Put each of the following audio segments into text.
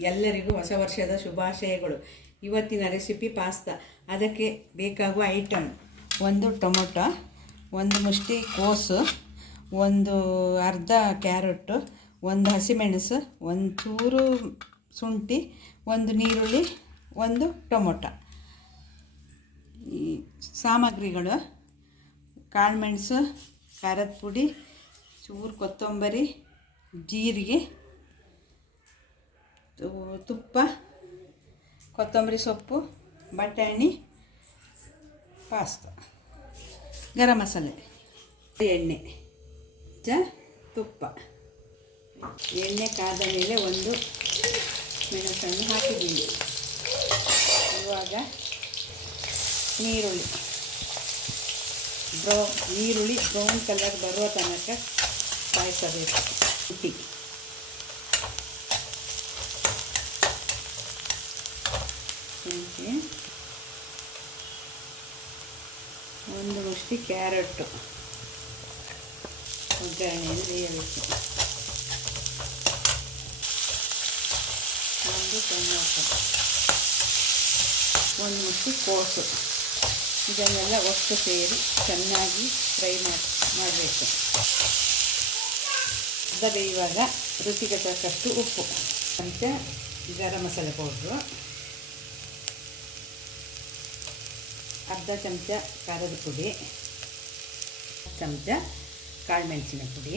ಎಲ್ಲರಿಗೂ ಹೊಸ ವರ್ಷದ ಶುಭಾಶಯಗಳು. ಇವತ್ತಿನ ರೆಸಿಪಿ ಪಾಸ್ತಾ. ಅದಕ್ಕೆ ಬೇಕಾಗುವ ಐಟಮ್. ಒಂದು ಟೊಮೊಟೊ, ಒಂದು ಮುಷ್ಟಿ ಕೋಸು, ಒಂದು ಅರ್ಧ ಕ್ಯಾರೆಟು ಒಂದು ಹಸಿಮೆಣಸು, ಒಂದು ಚೂರು ಶುಂಠಿ, ಒಂದು ನೀರುಳ್ಳಿ ಒಂದು ಟೊಮೊಟೊ. ಈ ಸಾಮಗ್ರಿಗಳು ಕಾಳುಮೆಣಸು, ಖಾರದ ಪುಡಿ, ಚೂರು ಕೊತ್ತಂಬರಿ, ಜೀರಿಗೆ ತುಪ್ಪ, ಕೊತ್ತಂಬರಿ ಸೊಪ್ಪು, ಬಟಾಣಿ, ಪಾಸ್ತಾ, ಗರಂ ಮಸಾಲೆ, ಎಣ್ಣೆ ಚ ತುಪ್ಪ. ಎಣ್ಣೆ ಕಾದ ಮೇಲೆ ಒಂದು ಮೆಣಸನ್ನು ಹಾಕಿದ್ದೀನಿ. ಇವಾಗ ನೀರುಳ್ಳಿ ಬ್ರೌನ್ ಈರುಳ್ಳಿ ಬ್ರೌನ್ ಕಲರ್ ಬರುವ ತನಕ ಕಾಯಿಸಬೇಕು. ಶುಂಠಿ ಶುಂಠಿ ಒಂದು ಮುಷ್ಟಿ ಕ್ಯಾರೆಟು. ಒಗ್ಗರಣೆಯಲ್ಲಿ ಬೇಯಬೇಕು ಒಂದು ಟೊಮೊಟೊ. ಒಂದು ಮುಷ್ಟಿ ಕೋಸು. ಇದನ್ನೆಲ್ಲ ಒಟ್ಟು ಸೇರಿ ಚೆನ್ನಾಗಿ ಫ್ರೈ ಮಾಡಿ, ಮಾಡಬೇಕು. ಇವಾಗ ರುಚಿಗೆ ತಕ್ಕಷ್ಟು ಉಪ್ಪು. ಚಮಚ ಗರಂ ಮಸಾಲೆ ಪೌಡ್ರು. ಅರ್ಧ ಚಮಚ ಖಾರದ ಪುಡಿ, ಚಮಚ ಕಾಳುಮೆಣಸಿನ ಪುಡಿ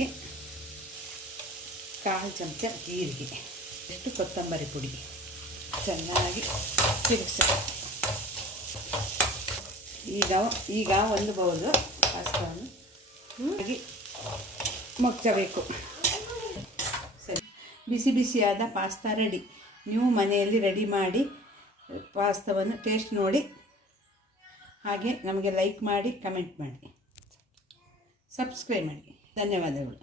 ಕಾಲು ಚಮಚ ಜೀರಿಗೆ ಎಷ್ಟು ಕೊತ್ತಂಬರಿ ಪುಡಿ. ಚೆನ್ನಾಗಿ ತಿರುಗಿಸ. ಈಗ ಈಗ ಒಂದು ಬೌಲು ಪಾಸ್ತಾವನ್ನು ಹಾಗೆ ಮುಚ್ಚಬೇಕು ಸರಿ. ಬಿಸಿ ಬಿಸಿಯಾದ ಪಾಸ್ತಾ ರೆಡಿ. ನೀವು ಮನೆಯಲ್ಲಿ ರೆಡಿ ಮಾಡಿ ಪಾಸ್ತಾವನ್ನು ಟೇಸ್ಟ್ ನೋಡಿ. ಹಾಗೆ ನಮಗೆ ಲೈಕ್ ಮಾಡಿ ಕಮೆಂಟ್ ಮಾಡಿ. ಸಬ್ಸ್ಕ್ರೈಬ್ ಮಾಡಿ. ಧನ್ಯವಾದಗಳು.